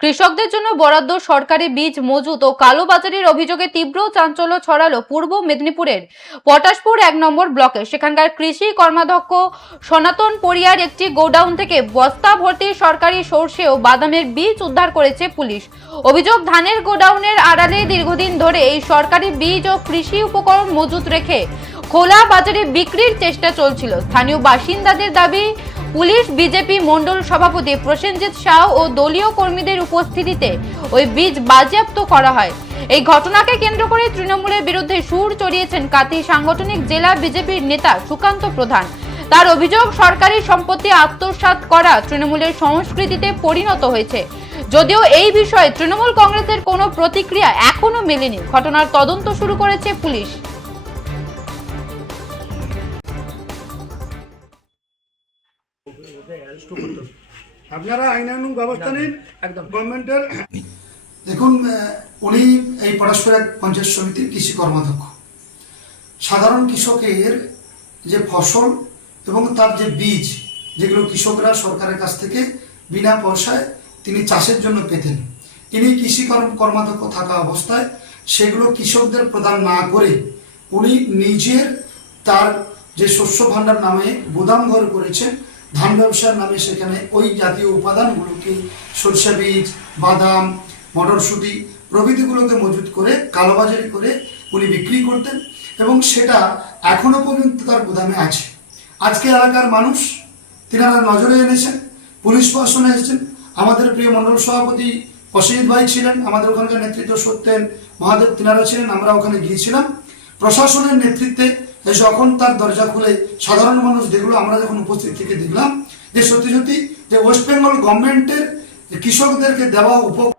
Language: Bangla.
কৃষকদের জন্য বরাদ্দ সরকারি বীজ মজুত ও কালোবাজারির অভিযোগে তীব্র চাঞ্চল্য ছড়ালো পূর্ব মেদিনীপুরের পটাশপুর 1 নম্বর ব্লকে। সেখানকার কৃষি কর্মাধ্যক্ষ সনাতন পরিয়ার একটি গোডাউন থেকে বস্তা ভর্তি সরকারি সরষে ও বাদামের বীজ উদ্ধার করেছে পুলিশ। অভিযোগ, ধানের গোডাউনের আড়ালে দীর্ঘদিন ধরে এই সরকারি বীজ ও কৃষি উপকরণ মজুত রেখে খোলা বাজারে বিক্রির চেষ্টা চলছিল। স্থানীয় বাসিন্দাদের দাবি, পুলিশ, বিজেপি মন্ডল সভাপতি প্রসেনজিৎ শাহ ও দলীয় কর্মীদের উপস্থিতিতে ওই বীজ বাজেয়াপ্ত করা হয়। এই ঘটনাকে কেন্দ্র করে তৃণমূলের বিরুদ্ধে সুর চড়িয়েছেন কাথি সাংগঠনিক জেলা বিজেপির নেতা সুকান্ত প্রধান। তার অভিযোগ, সরকারি সম্পত্তি আত্মসাৎ করা তৃণমূলের সংস্কৃতিতে পরিণত হয়েছে। যদিও এই বিষয়ে তৃণমূল কংগ্রেসের কোনো প্রতিক্রিয়া এখনো মেলেনি। ঘটনার তদন্ত শুরু করেছে পুলিশ। আপনারা আইনানুগ ব্যবস্থা নিন একদম গভর্নমেন্টের। দেখুন, উনি এই পটাশপুর এক পঞ্চায়েত সমিতির কৃষি কর্মাধ্যক্ষ। সাধারণ কৃষকের যে ফসল এবং তার যে বীজ, যেগুলো কৃষকরা সরকারের কাছ থেকে বিনা পয়সায় তিনি চাষের জন্য পেতেন, তিনি কৃষি কর্মাধ্যক্ষ থাকা অবস্থায় সেগুলো কৃষকদের প্রদান না করে উনি নিজের তার যে শস্য ভাণ্ডার নামে গুদাম ঘর করেছেন, ধান ব্যবসার নামে সেখানে ওই জাতীয় উপাদানগুলোকে, সরষে বীজ, বাদাম, মটরশুঁটি প্রভৃতিগুলোকে মজুত করে কালোবাজারি করে উনি বিক্রি করতেন এবং সেটা এখনো পর্যন্ত তার গুদামে আছে। আজকে এলাকার মানুষ তিনারা নজরে এনেছেন, পুলিশ প্রশাসন এসেছেন, আমাদের প্রিয় মন্ডল সভাপতি প্রসেনজিৎ ভাই ছিলেন, আমাদের ওখানকার নেতৃত্ব সত্যেন মহাদেব তিনারা ছিলেন, আমরা ওখানে গিয়েছিলাম। প্রশাসনের নেতৃত্বে যখন তার দরজা খুলে সাধারণ মানুষ দেখলো, আমরা যখন উপস্থিত থেকে দেখলাম যে সত্যি সত্যি যে ওয়েস্ট বেঙ্গল গভর্নমেন্টের কৃষকদেরকে দেওয়া